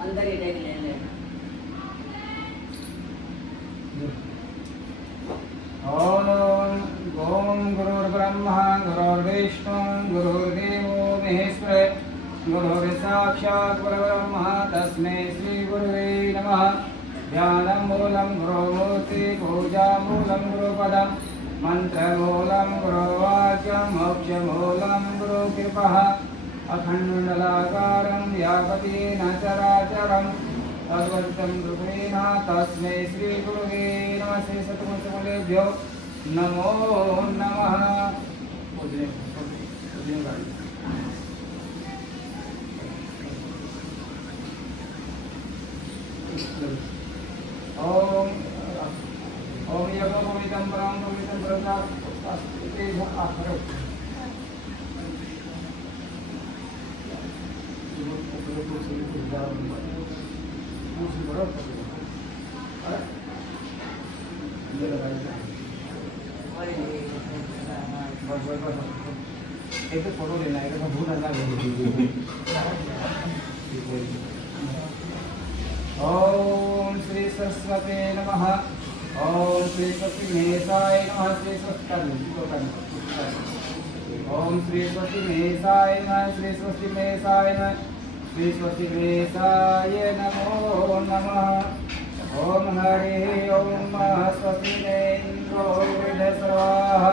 अंदर ही देख लेना। ओम गुरुर्ब्रह्मा गुरुर्विष्णु गुरुर्देवो महेश्वर गुरुर्साक्षात् परब्रह्म तस्मै श्री गुरुवे नमः। ध्यानं मूलं गुरुमूर्ति पूजा मूलं गुरुपदं मंत्रमूलं गुरुवाक्यं मोक्षमूलं गुरुकृपः। अखण्डमण्डलाकारं व्यापतेन चराचरं तद्वत्तं रूपेण तस्मै श्री गुरुवे नमः। श्री सतगुरुदेवो नमो नमः। ओम ओम यज्ञोपवीतं परं पवित्रं प्रसादते आखरो एक तो फोटो लेना है, एक तो भूल ना लगे। ओम श्री सरस्वती नमः। ओम श्री स्वस्ति महेशाय नमः। श्री स्वस्ति ओम श्री स्वस्ति महेशाय नमः। श्री स्वस्ति महेशाय नमः। श्री स्वस्ति महेशाय नमो नमः। ओम हरि ओम स्वस्ति न इंद्रो वृद्धस्रवाः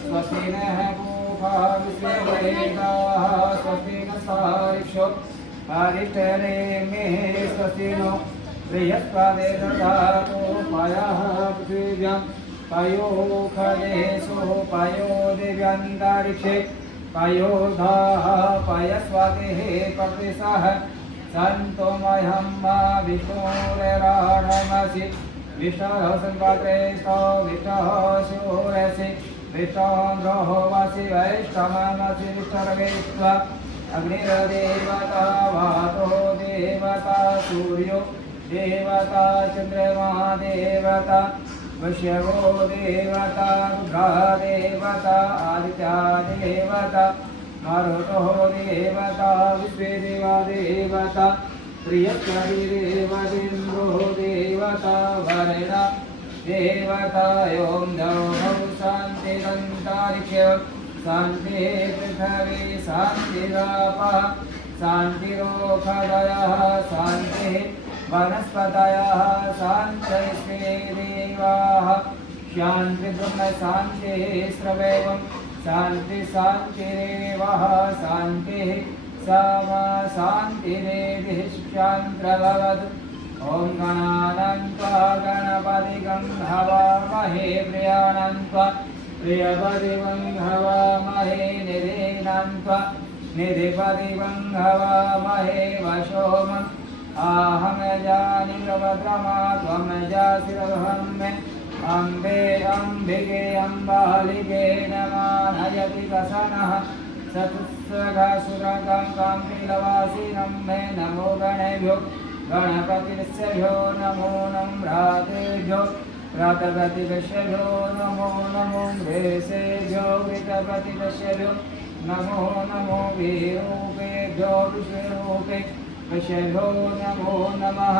स्वस्ति नः पूषा विश्ववेदाः स्वस्ति नः सारिषो अरिष्टनेमिः स्वस्ति नो बृहस्पतिर्दधातु पयः पृथिव्यां पयो खगेषु पयो दिव्यान्तरिक्षे पयो धाः पयस्पतिः पतिसः सन्तो मह्यं विष्णुरेराढमसि विष्णुः संपात्रेष्ठो विष्णुः शूरसि विष्णुः वासि वैष्णवमसि विष्णुर्विश्वा अग्निर्देवता वातो देवता सूर्यो देवता चंद्रमा देवता वैश्यवो देवता रुद्रा देवता आदित्या देवता मारुतो देवता विश्वे देवा देवता प्रियकरी देवतेन्द्रो देवता वरुण देवता ओम नमो शान्तिरन्तरिक्षे शांति पृथ्वी शांतिरापः शांतिरोषधयः शांति वनस्पतयः शान्तिस्ते देवाः शांति ब्रह्म शांति स्रवैवं शांति शांतिरेवः शांति समा शांतिरेधिः शान्तिर्भवतु। ओम गणानान्त्वा गणपतिं हवामहे प्रियाणान्त्वा प्रियपतिं हवामहे निधीनान्त्वा निधिपतिं हवामहे वशोमम् आहं जानि प्रभद्रमा त्वं जासिरहं मे अम्बे अम्बिके अम्बालिके नमानयति वसनः चतुस्रगासुरगं काम्पिलवासिनं मे नमो गणेभ्यो गणपतिभ्यो नमो नम्रातेभ्यो प्रातपतिभ्यो नमो नमो वृषेभ्यो वृतपतिभ्यो नमो नमो विरूपेभ्यो विश्वरूपेभ्यो नमो नमः।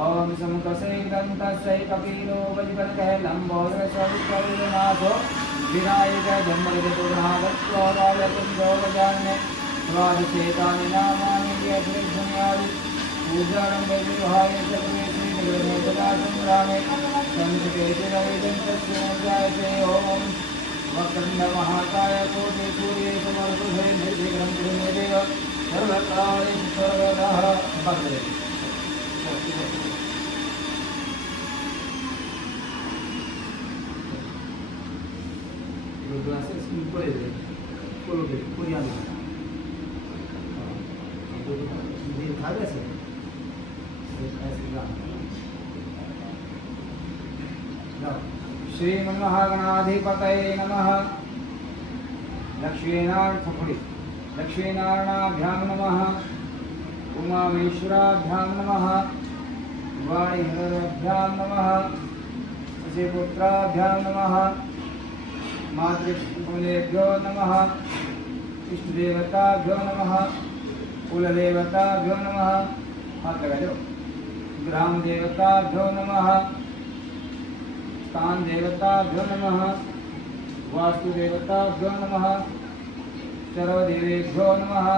ओम समुखसै दन्तसै कपिलो वज्रकः लम्बोदरसवितरुनाथो विनायक जन्मजतुर्नागत्वराजतुन्दोगजान्ने द्वादशेतानि नामानि यद्विध्वन्यादि पूजारं वैविहाय चतुर्वेदी निगमोदरासंग्रामे संस्कृतेतिरविदन्तस्योजायते। ओम वक्रतुण्डमहाकाय कोटिसूर्ये समर्पहे निर्विघ्नं कुरु मे देव सर्वकार्येषु सर्वदा भद्रे। Gracias, muy puede, por lo que podíamos. Shri महागणाधिपतये नमः। लक्ष्मीनारायणाभ्यां नमः। उमामेश्वराभ्यां नमः। वाणीहराभ्यां नमः। ऋषिपुत्राभ्यां नमः मातृकुलेभ्यो नमः इष्टदेवताभ्यो नमः कुलदेवताभ्यो नमः हाथ लगा दो ग्राम देवताभ्यो नमः स्थान देवताभ्यो नमः वास्तुदेवताभ्यो नमः सर्वदेवेभ्यो नमः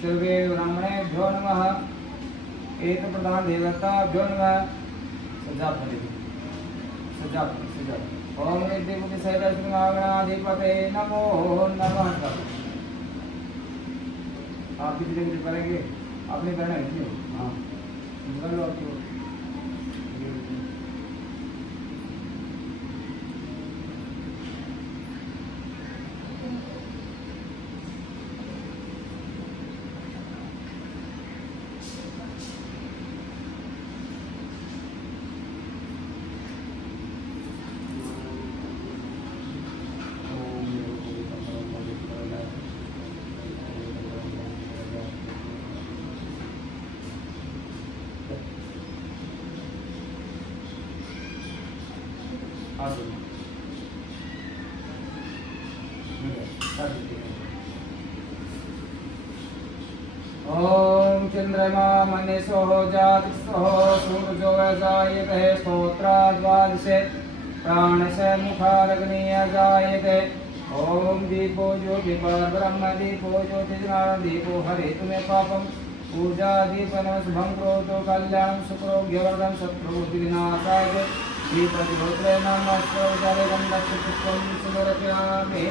सर्वे ब्राह्मणेभ्यो नमः एक प्रधान देवताभ्यो नमः सजा ओम नित्य सैदश्रीमागणाधिपते नमो नमः। आप भी धीरे धीरे करेंगे, आपने करना है क्यों? हाँ कर लो आपको। ओम चंद्रमा मनीषो जातिसो सूर्यो जायते स्तोत्राद्वादशे प्राणसे मुखारग्निय जायते। ओम दीपो ज्योतिपर ब्रह्म दीपो ज्योतिर्नारायण दीपो हरेतु मे पापम पूजा दीपनं शुभं करोतु कल्याणं सुखरोग्यवर्धनं शत्रुविनाशाय दीपज्योत्रे नमस्ते जलेगं दक्षपुष्पं समर्पयामि।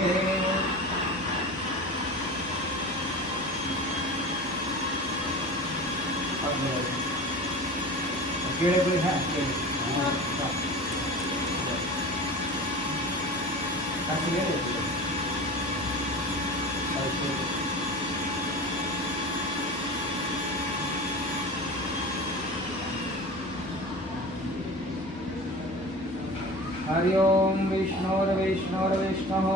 केड़े कोई है हरि ओम विष्णुर्विष्णुर्विष्णुः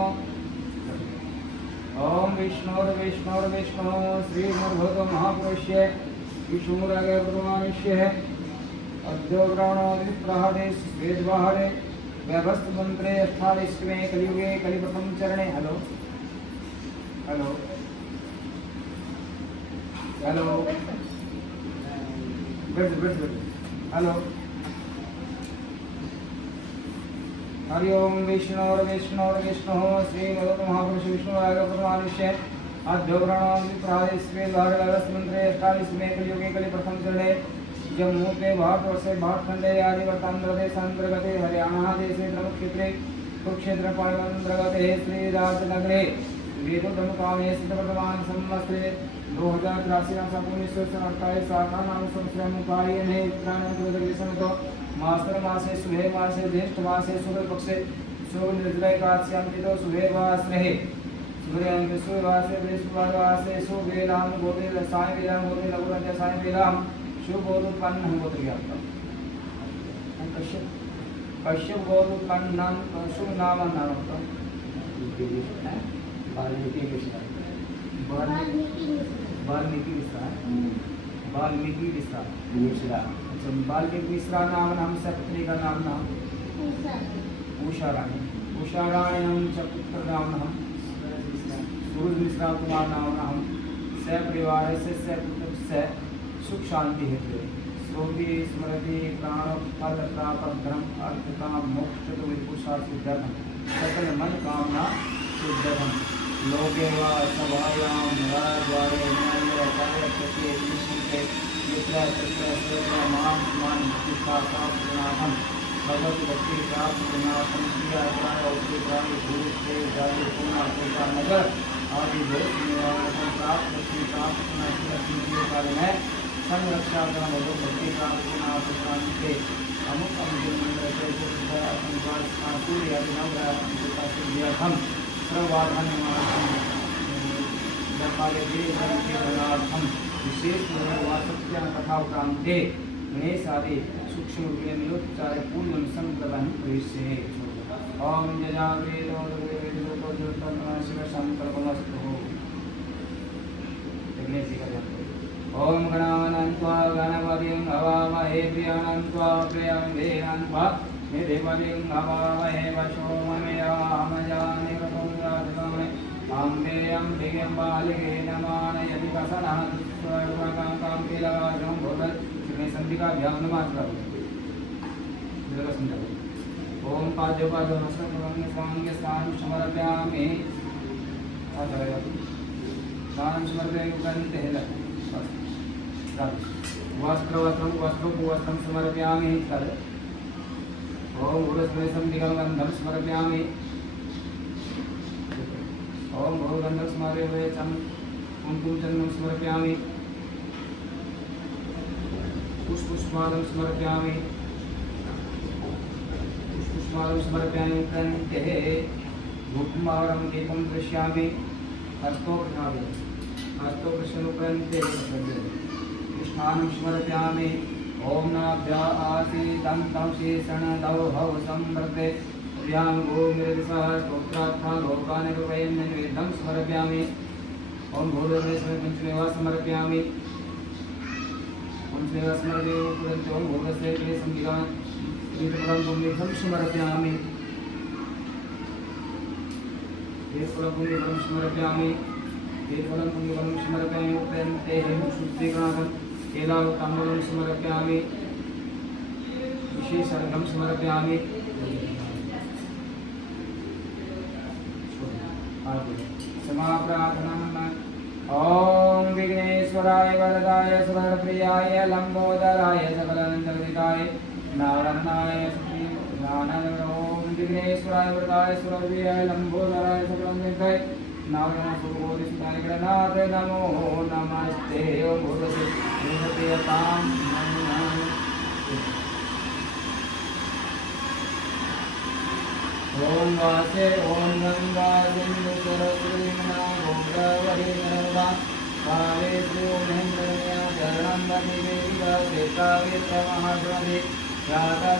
ओम विष्णुर्विष्णुर्विष्णुः श्री गुरुभगवतो महापुरुषे विष्णुरागे प्रमाणिष्य अद्योग्राणोदिप्रहदेश वेदवाहरे व्यवस्थ मंत्रे 48वें कलियुगे कलिप्रथम चरणे। हेलो हेलो हेलो बैठ हेलो हरि ओम विष्णुर्विष्णुर्विष्णुः श्री गुरुभगवतो महापुरुष विष्णुरागे प्रमाणिष्य अद्योग्राणोदिप्रहदेश वेदवाहरे व्यवस्थ मंत्रे 48वें कलियुगे कलिप्रथम चरणे। जम्मू के भारतवर्षे भारतखंडे आदिवर्तांध्रदेशांतर्गते हरियाणा देशे ब्रह्मक्षेत्रे कुरुक्षेत्र पाण्डवांतर्गते श्रीराजनगरे वेदोधर्मकामे सिद्धवर्तमान संवत्सरे 2083 शाखानाम संवत्सरं कार्यणे उत्तरायणोत्तरदिवसमितो मास्तर मासे शुभे मासे ज्येष्ठ मासे शुक्ल पक्षे शुभ निर्जला एकादश्यां तिथौ शुभे वासरे सूर्यां शुभवासे बृहस्पतिवासे शुभवेलां गोविंद साय वेलां गोविंद लघुरंज साय वेलां शुभ गोद उत्पन्न हम गोत्र गया कश्यप गोद उत्पन्न शुभ नाम नाम होता वाल्मीकि मिश्रा अच्छा वाल्मीकि मिश्रा नाम नाम से पत्नी का नाम उषा रानी नाम च पुत्र नाम नाम सूर्य मिश्रा कुमार नाम नाम से परिवार से पुत्र से सुख शांति हेतु श्रोति स्मृति प्राण फल प्राप्त धर्म अर्थ काम मोक्ष विपुषार्थ सिद्धम सकल मन कामना सिद्धम लोके वा सभायां नरद्वारे न्याय कार्य प्रति निश्चिते मित्र सत्य सर्व मान मान भक्तिका प्राप्त गुणाहम भगवत भक्ति प्राप्त गुणाहम क्रिया प्राण उसे प्राण भूत से जाति पुना कोटा नगर आदि देश निवारण प्राप्त भक्ति प्राप्त गुणाहम काल में संरक्षा भक्ति प्राप्त गुणाहम के अमुक अमुक मंत्र से संसार सूर्य आदि नवग्रह हम सर्वाधान विशेष सत्य कथा प्रांते गणेश आदि सूक्ष्म निरुच्चार पूर्ण संप्रदान प्रवेश ओम ओम गणानां त्वा गणपतिं हवामहे प्रियाणां त्वा प्रियं देहान् त्वा देवालिं हवामहे वशोममेयामजानिरतोङ्गादिकामने अम्बेयं धियं बालिके नमानयति वसनः दुष्स्वर्वकां किलाजं भवत् श्री संधिकाभ्यां नमः ओम पाद्योपाद्यो नमस्कारं स्वांगे स्थानं समर्पयामि स्थानं समर्पयामि उगन्ते वस्त्रं समर्पयामि तद् ओम उरस्मेशं दिगन्धं समर्पयामि ओम भोगन्धं समर्पयामि कुङ्कुमचन्दनं समर्पयामि पुष्पमालं समर्पयामि पुष्पमालं समर्पयामि कंठे धूपमावरं दीपं दृश्यामि हस्तो कृष्णोपरन्ते कृष्णानं समर्पयामि ओम नाभ्या आसीतं तं शेषणदौ भव संवर्ते प्रियां गोमिरदिसः स्तोत्रार्थं लोकानि रूपयन् निवेदं समर्पयामि ओम भूर्भुवस्सुः पंचमेवा समर्पयामि पंचमेवा समर्पयामि पुरन्तो ओम भूर्भुवस्सुः क्लेशं विगान् ईतपरं पुण्यं समर्पयामि ईतपरं पुण्यं समर्पयामि ईतपरं पुण्यं समर्पयामि उपयन्ते शुद्धिकरणं केलावताम्बूलं समर्पयामि विशेषार्घ्यं समर्पयामि समाप्रार्थना ओम विघ्नेश्वराय वरदाय सुरप्रियाय लंबोदराय सकलनंदविदाय नारायणाय ज्ञानानंद ओम विघ्नेश्वराय वरदाय सुरप्रियाय लंबोदराय सकलनंदविदाय नारायण सुबोधिताय गणनाथ नमो नमस्ते ओम भूतप्रियतां ओम वासे ओम गंगा सिंधु सरस्वती यमुना गोदावरी नर्मदा कावेरी महेंद्रया चरणं वन्दिता सेतावेत्र महाद्रवि राधा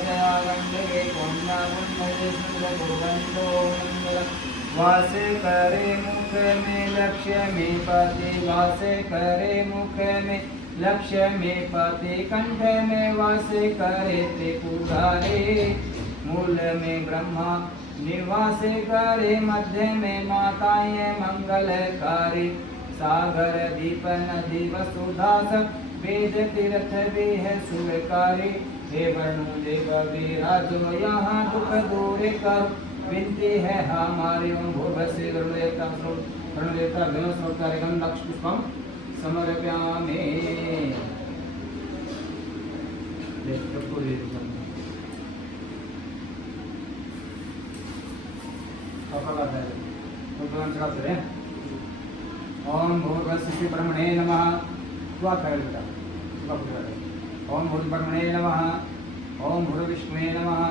गंगे कोन्ना गुणमये सुंदर गोविंदो मंगल वासे करे मुख में लक्ष्य में पति वासे करे मुख में लक्ष्य में पति कंठ में वासे करे त्रिपुरारे मूल में ब्रह्मा निवास करे मध्य में माताएं मंगलकारी सागर दीप नदी वसुधास वेद तीर्थ भी है सुरकारी हे वर्णु देव विराजो यहाँ दुख दूर कर विनती है हमारी ओम भूर्भुवस्सुः गरुड़ेता विनोस्वकारिकं लक्ष्मीपुष्पं समर्पयामि ओम भूर्भुवस्सुः ब्रह्मणे नमः ओम भूर्ब्रह्मणे नमः ओम भूर्विष्णुवे नमः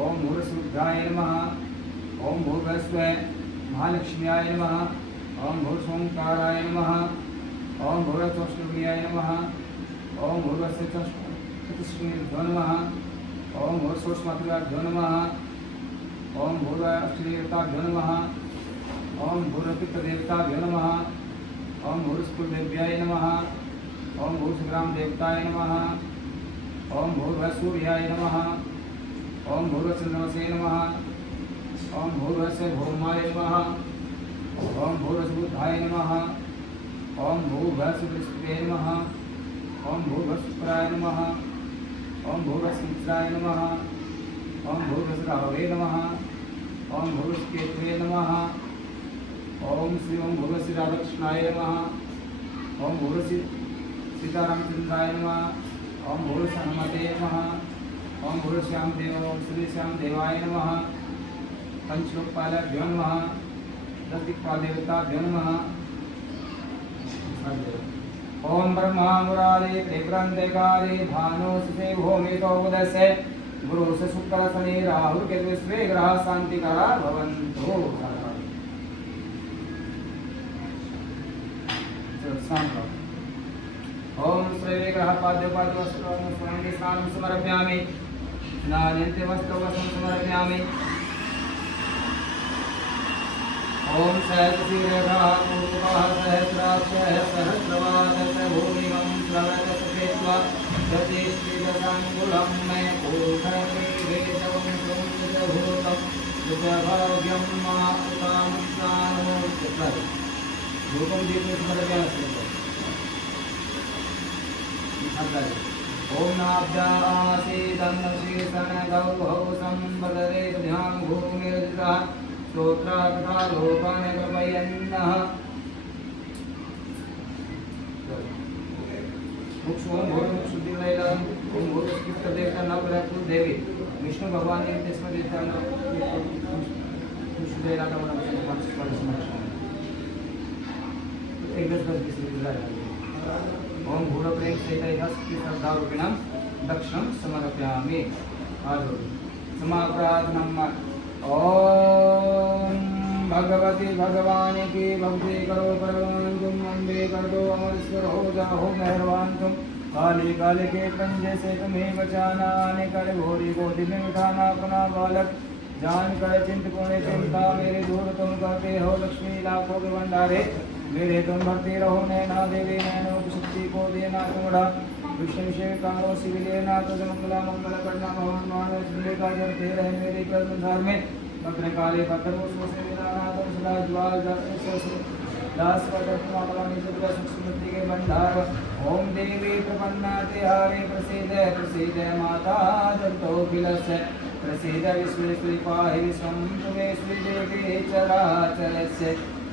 ओम भूर्रुद्राय नमः ओम भूर्भुवस्सुः महालक्ष्म्याय नमः ओम भूर्सोंकाराय नमः ओम भूर्चतुष्टयाय नमः ओम भूर्भुवस्सुः चतुष्टयाय नमः ओम भूर्सूक्ष्मत्वाभ्यो नमः ओम भूर्वाष्टदेवताभ्यो नमः ओम भूर्पितृदेवताभ्यो नमः ओम भूर्स्कुलदेव्याय नमः ओम भूर्ग्रामदेवताय नमः ओम भूर्भुवसूर्याय नमः ओम भूर्भुवस्सुनमसे नमः ओम भूर्भुवस्सुभौमाय नमः ओम भूर्भुवस्सुबुद्धाय नमः ओम भूर्भुवस्सुबृहस्पतये नमः ओम भूर्भुवस्सुक्राय नमः ओम भूर्भुवस्मित्राय नमः ओम भूर्भुवस्राहवे नमः ओम भूर्भुवस्केतवे नमः ओम श्री ओम भूर्भुवस्श्री राधाकृष्णाय नमः ओम भूर्भुवस्श्री सीतारामचंद्राय नमः ओम भूर्भुवस्सहनुमते नमः ओम भूर्भुवश्यामदेव ओम श्री श्यामदेवाय नमः पंचलोकपालाभ्यो नमः दशदिक्पालदेवताभ्यो नमः ओम ब्रह्मा मुरारी त्रिपुरंदेकारी भानु सुते भूमितो उदसे गुरु से शुक्र शनि राहु केतु स्वे ग्रह शांतिकरा भवन्तु ओम श्री ग्रह पाद्योपाद्य वस्त्रं स्वामी स्नानं समर्पयामि नाद्यन्ते वस्त्रवस्त्रं समर्पयामि ओम सहस्रशीर्षः पूर्वः सहस्राक्षः सहस्रवादश भूमिमं प्लवतसुखेत्वा दतिश्रीदशाङ्गुलं मे पूर्णमेव वेदवं समुद्रभूतं युगभाग्यं मातामुत्सानो चतुर् रूपं दीपं समर्पयामि ओम नाभ्यासीदन्नशीर्षण गौभौ संवदरे ध्यान भूमिर्जिता स्तोत्रा तथा लोकान् कृपयन्नः ओम भूर्भुवस्सुद्धि ओम भूर्भुवस्सुदेवता नवग्रह देवी विष्णु भगवान ने इसमें देवता सुदेवता का नाम एक दस ओम भूरप्रेम सहित हस्ति श्रद्धा रूपिणं दक्षिणं समर्पयामि आदौ समाप्रार्थनम् ओम भगवती भगवान की भक्ति करो परम तुम अम्बे कर दो अमरेश्वर हो जाओ मेहरबान तुम काली काले के पंजे से तुम्हें बचाना आने कर घोड़ी गोदी में उठाना अपना बालक जान कर चिंतपूर्ण चिंता मेरे दूर तुम करते हो लक्ष्मी लाखों के भंडारे मेरे तुम भरती रहो नैना देवी नैनो शक्ति को देना तुम्हारा विष्णु शिव कानो शिव लेना तुझ मंगला मंगल करना भवन मान इसलिए का करते रहे मेरे कर संसार में भद्र काले भद्र उसको से मिलाना तुम सदा ज्वाल दास का मातवानी दुर्गा सुस्मृति के भंडार ओम देवी प्रपन्ना तिहारे प्रसीद प्रसीद माता जगतो खिलस प्रसीद विश्वेश्वरी पाहि विश्वं तुमेश्वरी देवी चराचरस्य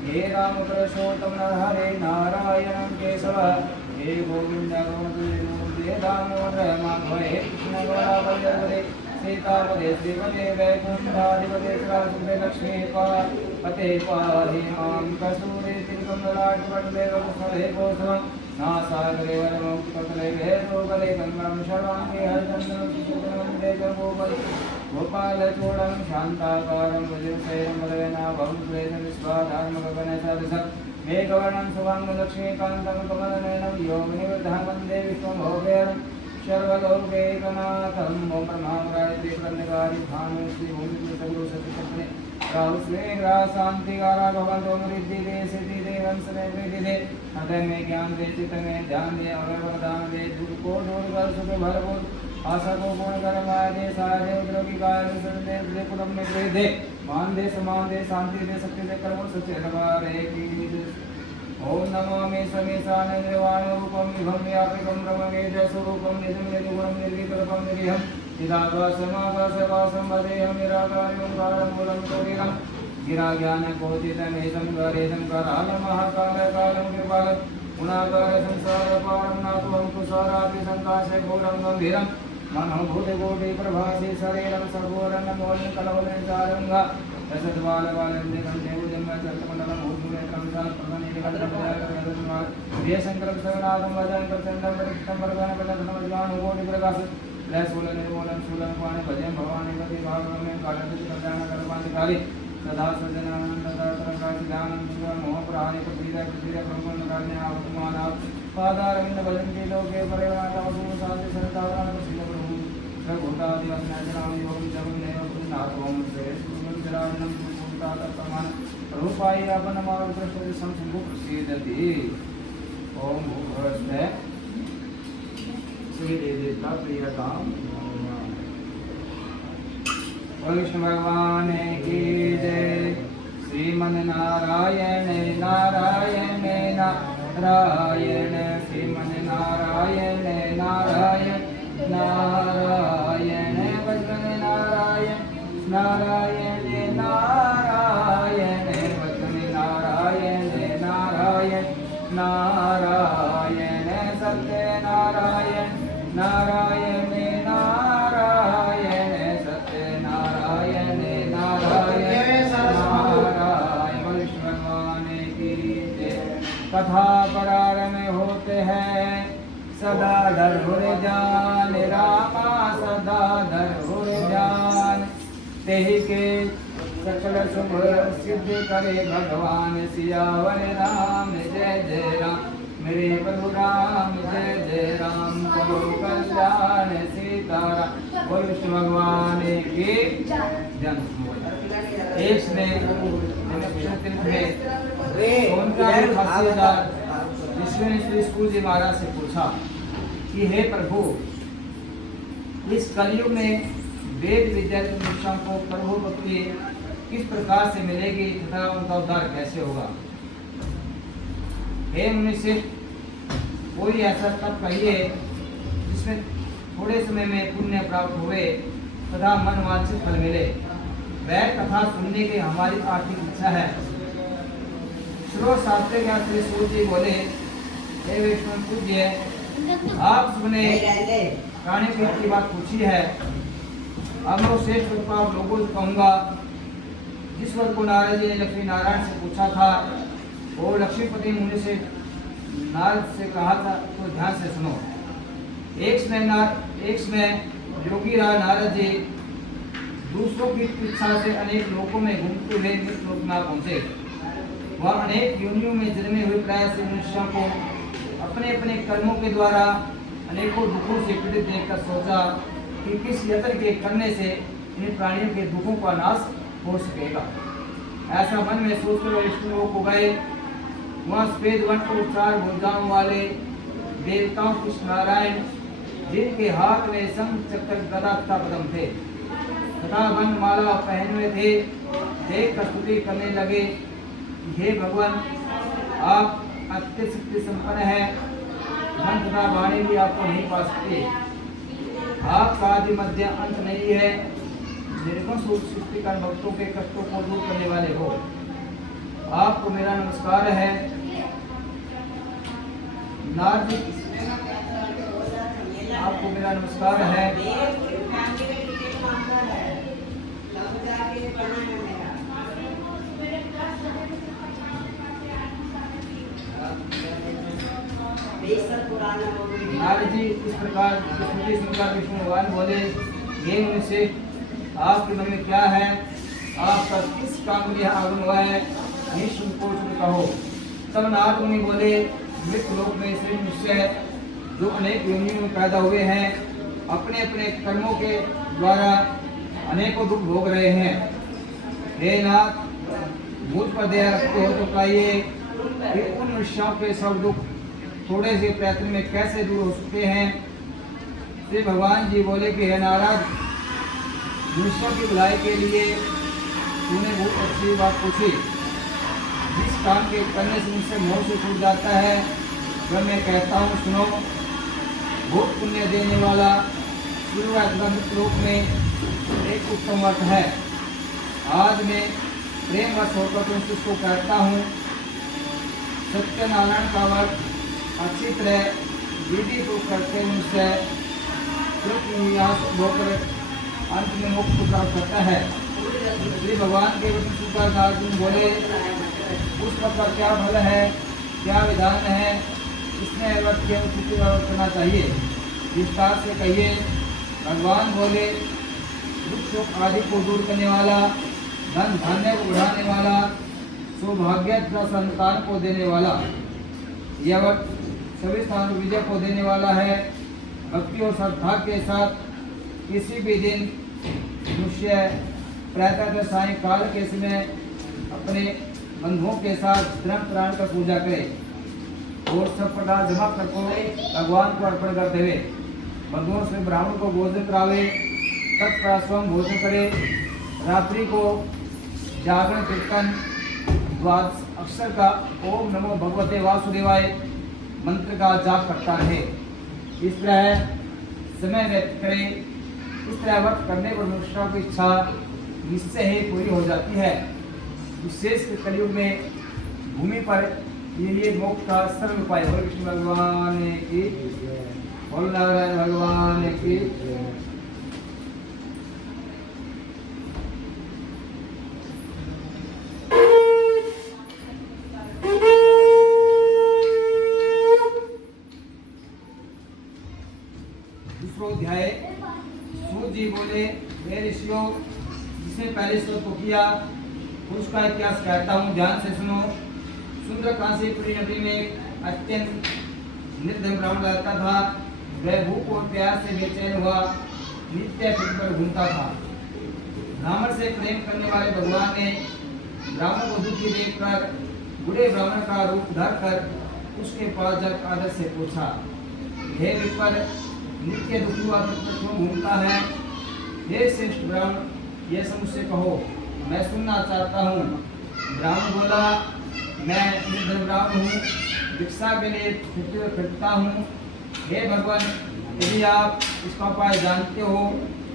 हे राम पुरुषोत्तम हरे नारायण केशव हे गोविंद गोविंद दामोदर माधवे कृष्ण गोरावल्लभे सीतापदे श्रीपदे वैकुंठाधिपते श्रीराजपदे लक्ष्मी पते पाहि मां कस्तूरे तिरुकमलाटपटले वकुस्थले गोस्वां नासागरे वरमुक्तपटले भेदोपले गंगं शर्वाङ्गे हरिचन्दनं सुसूत्रमन्ते जगोपरि गोपालचूडं शान्ताकारं वज्रशैलं वदवेनाभं सुरेशं विश्वाधार्मगगनसदृशं मेघवर्णं सुवाङ्गलक्ष्मीकान्तं कमलनयनं योगनिवृद्धं वन्दे विष्णुं भोगेरं सर्वलोकैकनाथं ओम ब्रह्मागायत्री प्रणगारि भानु श्री भूमि सगुरु सत्यचक्रे राहु स्वेग्रा शांतिगारा भवन्तो मृद्धि दे सिद्धि दे वंश में वृद्धि दे हृदय में ज्ञान दे चित्त में ध्यान दे अगर वरदान दे दुख को दूर कर सुख भरपूर आशा को पूर्ण कर माया दे सारे उद्रों की गाय में संदेश दे कुलम में दे दे मान दे समान दे शांति दे शक्ति दे कर्म सच्चे दरबार की ओम नमामि समेशान निर्वाणरूपं विभं व्यापकं ब्रह्मवेद स्वरूपं निजं निर्गुणं निर्विकल्पं निरीहं चिदाकाशमाकाशवासं वदेहं निराकारं ओंकारं मूलं कबीरं गिराज्ञानकोटितमेतं गरेदं करालं महाकालकालं कृपालं गुणाकार संसारपारं नाथं कुसारापि सङ्काशे घोरं गम्भीरं मनोभूतकोटिप्रभासे शरीरं सघोरन्नमोलकलवलचारङ्गा रसद्वालवालन्दिकं देवजन्मचर्तमण्डलं भूतुनेत्रं शङ्करं सगनाथं भजन् प्रचण्डं परिष्टं वरदानपदधनमज्वानुकोटिप्रकाशं लयशूलनिर्मूलं शूलपाणि भजं भवानि गति भागवमे कालकल्पनाकल्पान्तिकारि सदा सज्जनानन्ददातरङ्गाचिदानं शिवमोहप्रहानि पृथ्वीरब्रह्मण्यकार्यावतमानात् पादारविन्द भजन्ति लोके परिवनाथमसु शान्ति सरितावरान् प्रसीदप्रभु सर्वभूतादिवसनाजनां योगं जगन्नेव पुण्णात्वं श्रेष्ठं जराजनं भूतात्मान रूपाय अपनमार्गदर्शनं संसुभु प्रसीदति ओम भूर्भुवस्सुः श्री देवता प्रियताम कृष्ण भगवान की जय श्रीमन नारायण नारायण नारायण श्रीमन नारायण नारायण नारायण भजन नारायण नारायण नारायण भजन नारायण नारायण नारायण सत्य नारायण नारायण नारायण सत्य नारायण नारायण नारायण कृष्ण भगवान की जय। कथा परारंभ होते हैं सदा धर जान रामा सदा धर जान तेहि के सकल शुभ सिद्ध करे भगवान सियावर राम जय जय राम मेरे प्रभु राम जय जय राम को कल्याण सीताराम बोल विष्णु भगवान की जय। एक ने श्री स्कूल जी महाराज से पूछा कि हे प्रभु इस कलयुग में वेद विद्या की मनुष्यों को प्रभु भक्ति किस प्रकार से मिलेगी तथा उनका उद्धार कैसे होगा। हे मनुष्य, कोई ऐसा तप कहिए जिसमें थोड़े समय में पुण्य प्राप्त हुए तथा मन वांछित फल मिले। वह कथा सुनने की हमारी आर्थिक इच्छा है। श्रो शास्त्री के श्री सूर्य जी बोले, हे वैष्णव पूज्य, आप सबने प्राणी की बात पूछी है। अब मैं श्रेष्ठ आप लोगों से कहूँगा, जिस वर को नारद जी ने लक्ष्मी नारायण से पूछा था, वो लक्ष्मीपति मुनि से नारद से कहा था, तो ध्यान से सुनो। एक समय योगी राज नारद जी दूसरों की इच्छा से अनेक लोकों में घूमते हुए लोक में पहुंचे। वह अनेक योनियों में जन्मे हुए प्राय से मनुष्यों को अपने अपने कर्मों के द्वारा अनेकों दुखों से पीड़ित देखकर सोचा कि किस यत्न के करने से इन प्राणियों के दुखों का नाश हो सकेगा। ऐसा मन में सोचकर विष्णु लोक को गए। वहाँ श्वेत वन को 4 भुजाओं वाले देवताओं कृष्ण नारायण, जिनके हाथ में शंख चक्र गदा तथा पद्म थे तथा वन माला पहने हुए थे, देख कर स्तुति करने लगे, हे भगवान, आप अत्यंत शक्ति संपन्न है। मन तथा वाणी भी आपको नहीं पा सकते। आपका आदि मध्य अंत नहीं है। निर्गुण सृष्टि कर भक्तों के कष्टों को दूर करने वाले हो। आपको मेरा नमस्कार है। नारद जी, आपको मेरा नमस्कार है। नारद जी इस प्रकार स्तुति सुनकर विष्णु भगवान बोले, हे मनुष्य, आपके मन में क्या है? आपका किस काम के लिए आगमन हुआ है? निसंकोच में कहो। तब नारद मुनि बोले, मृत लोक में श्री मनुष्य जो अनेक योनियों में पैदा हुए हैं, अपने अपने कर्मों के द्वारा अनेकों दुख भोग रहे हैं। हे नाथ, मुझ पर दया रखते हो तो कहिए कि उन मनुष्यों के सब दुख थोड़े से प्रयत्न में कैसे दूर हो सकते हैं। श्री भगवान जी बोले कि हे नारद, मनुष्यों की भलाई के लिए तूने बहुत अच्छी बात पूछी। जिस काम के करने से मुझसे मोह से छूट जाता है, वह मैं कहता हूँ, सुनो। बहुत पुण्य देने वाला शुरुआत लोक में एक उत्तम व्रत है। आज मैं प्रेम वश होकर तुमसे इसको कहता हूँ। सत्यनारायण का व्रत अच्छी तरह विधि को करते मुझसे, क्योंकि यहाँ होकर अंत में मोक्ष प्राप्त करता है। श्री भगवान के वचन सुनकर नारद बोले, उस व्रत का क्या फल है, क्या विधान है, इसमें व्रत के उचित करना चाहिए, विस्तार से कहिए। भगवान बोले, दुख आदि को दूर करने वाला, धन धान्य को बढ़ाने वाला, सौभाग्य तथा संतान को देने वाला, यह व्रत सभी स्थान विजय को देने वाला है। भक्ति और श्रद्धा के साथ किसी भी दिन मनुष्य प्रातः के सायंकाल के समय अपने बंधुओं के साथ धर्म प्राण का पूजा करे और सब प्रकार जमा करको भगवान को अर्पण करते हुए बंधुओं से ब्राह्मण को भोजन करावे, तत्पश्चात स्वयं भोजन करे। रात्रि को जागरण कीर्तन द्वादश अक्षर का ओम नमो भगवते वासुदेवाय मंत्र का जाप करता रहे। इस तरह समय व्यतीत करे। इस तरह व्रत करने पर मनुष्यों की इच्छा निश्चय ही पूरी हो जाती है। विशेष कलयुग में भूमि पर ये मोक्ष का सरल उपाय हो। विष्णु भगवान की, बोल नारायण भगवान की। अध्याय सूत जी बोले, वे ऋषियों, जिसने पहले श्लोक को किया उसका इतिहास कहता हूँ, ध्यान से सुनो। सुंदर काशीपुरी नगरी में अत्यंत निर्धन ब्राह्मण रहता था। वह भूख और प्यास से बेचैन हुआ नित्य पृथ्वी पर घूमता था। ब्राह्मण से प्रेम करने वाले भगवान ने ब्राह्मण को दुखी देखकर बूढ़े ब्राह्मण का रूप धरकर उसके पास जाकर आदर से पूछा, हे विपर, नित्य दुखी हुआ क्यों घूमता है? हे श्रेष्ठ ब्राह्मण, ये सब मुझसे कहो, मैं सुनना चाहता हूँ। ब्राह्मण बोला, मैं निर्धन ब्राह्मण हूँ, भिक्षा के लिए फिरता हूँ। हे भगवान, यदि आप इसका उपाय जानते हो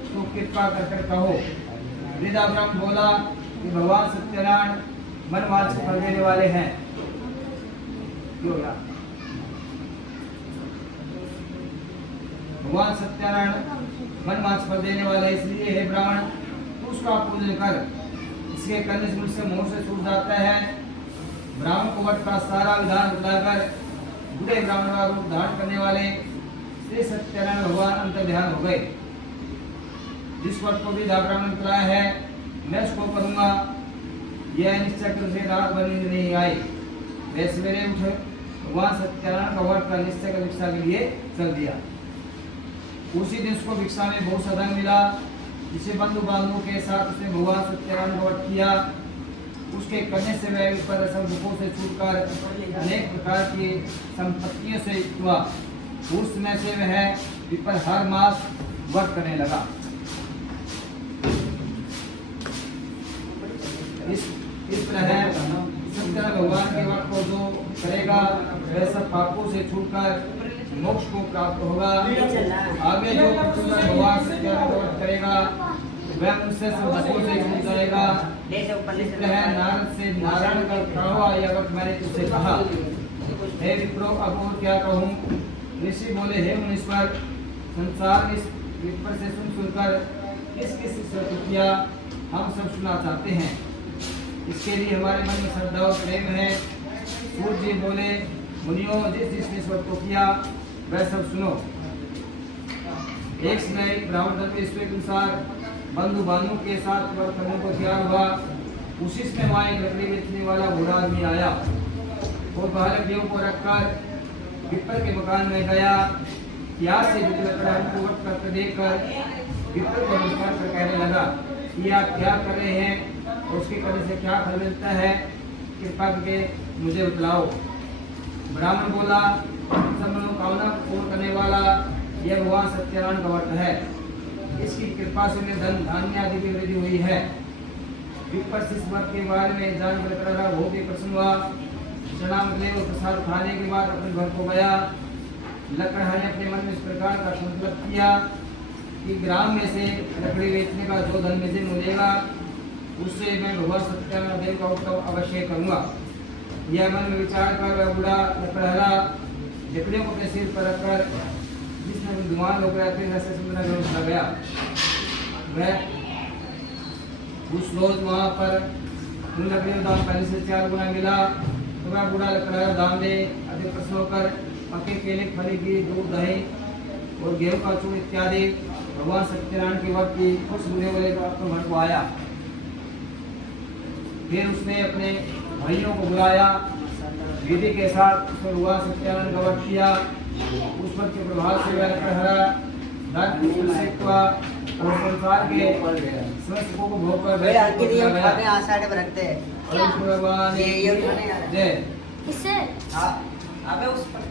तो कृपा कर कहो। वृद्धा ब्राह्मण बोला कि भगवान सत्यनारायण मन वांछित फल देने वाले हैं। क्यों ना? भगवान सत्यनारायण मन वांछित फल देने वाले, इसलिए हे ब्राह्मण, तू उसका पूजन कर। इसके करने से मुझसे मोह से छूट जाता है। ब्राह्मण को वट का सारा विधान बताकर बूढ़े ब्राह्मण का रूप धारण करने वाले श्री सत्यनारायण भगवान अंतर ध्यान हो गए। जिस वट को भी ब्राह्मण निकला है, मैं उसको करूंगा, यह निश्चय कर उसे रात भर नींद नहीं आई। वे सवेरे उठे, भगवान सत्यनारायण का वट का निश्चय कर भिक्षा के लिए चल दिया। उसी दिन उसको भिक्षा में बहुत सा धन मिला, जिसे बंधु बांधवों के साथ उसने भगवान सत्यनारायण का वट किया। उसके करने से वह ऊपर सब दुखों से छूटकर अनेक प्रकार की संपत्तियों से हुआ। उस समय से वह विपर हर मास व्रत करने लगा। इस तरह सत्यनारायण भगवान के व्रत को जो करेगा वह सब पापों से छूटकर मोक्ष को प्राप्त होगा। आगे जो भगवान सत्यनारायण का व्रत करेगा वह उनसे सब दुखों से छूट जाएगा। नारद से नारायण का कहो, यह व्रत मैंने तुझसे कहा। हे विप्रो, अब और क्या कहूँ? ऋषि बोले, हे मुनीश्वर, संसार इस विप्र से सुनकर किस किस स्तुतियाँ हम सब सुनना चाहते हैं। इसके लिए हमारे मन में श्रद्धा और प्रेम है। सूर्य जी बोले, मुनियों, जिसने स्वतो किया वह सब सुनो। एक समय ब्राह्मण धर्म ईश्वर के अनुसार बंधु बांधवों के साथ व्रत करने को तैयार हुआ। उसी समय वहाँ एक लकड़ी बेचने वाला बूढ़ा आदमी आया और बालक देव को रखकर विप्र के मकान में गया। प्यास से लकड़ा को व्रत करते देखकर विप्र को नमस्कार कर कहने लगा कि आप क्या कर रहे हैं और उसके करने से क्या फल मिलता है, कृपा करके मुझे बतलाओ। ब्राह्मण बोला, सब मनोकामना पूर्ण करने वाला यह भगवान सत्यनारायण का व्रत है। इसकी कृपा से मैं धन धान्य आदि की वृद्धि हुई है। विप्र इस व्रत के बारे में जानकर बहुत ही प्रसन्न हुआ। प्रणाम और प्रसाद खाने के बाद अपने घर को गया। लकड़हारे ने अपने मन में इस प्रकार का संकल्प किया कि ग्राम में से लकड़ी बेचने का जो धन मुझे मिलेगा उससे मैं भगवान सत्यनारायण देव का उत्सव अवश्य करूंगा। यह मन में विचार कर वह बूढ़ा लकड़हारा लकड़ियों को अपने सिर पर रखकर जिसने विद्वान लोग रहते हैं समुद्र में उठा गया। वह उस रोज वहाँ पर उन लकड़ियों का दाम पहले से 4 गुना मिला। तो वह बूढ़ा लकड़हारा दाम दे अधिक प्रसन्न होकर पके केले, फली की दूध, दही और गेहूं का चूर्ण इत्यादि भगवान सत्यनारायण के वक्त की खुश होने वाले अपने घर को आया। फिर उसने अपने भाइयों को बुलाया, विधि के साथ उसने भगवान सत्यनारायण का व्रत किया। उस व्रत के प्रभाव से वह लकड़हारा और संसार के समस्त सुखों को भोग कर आषाढ़ में रखते हैं। भगवान जय। किससे? अबे उस पर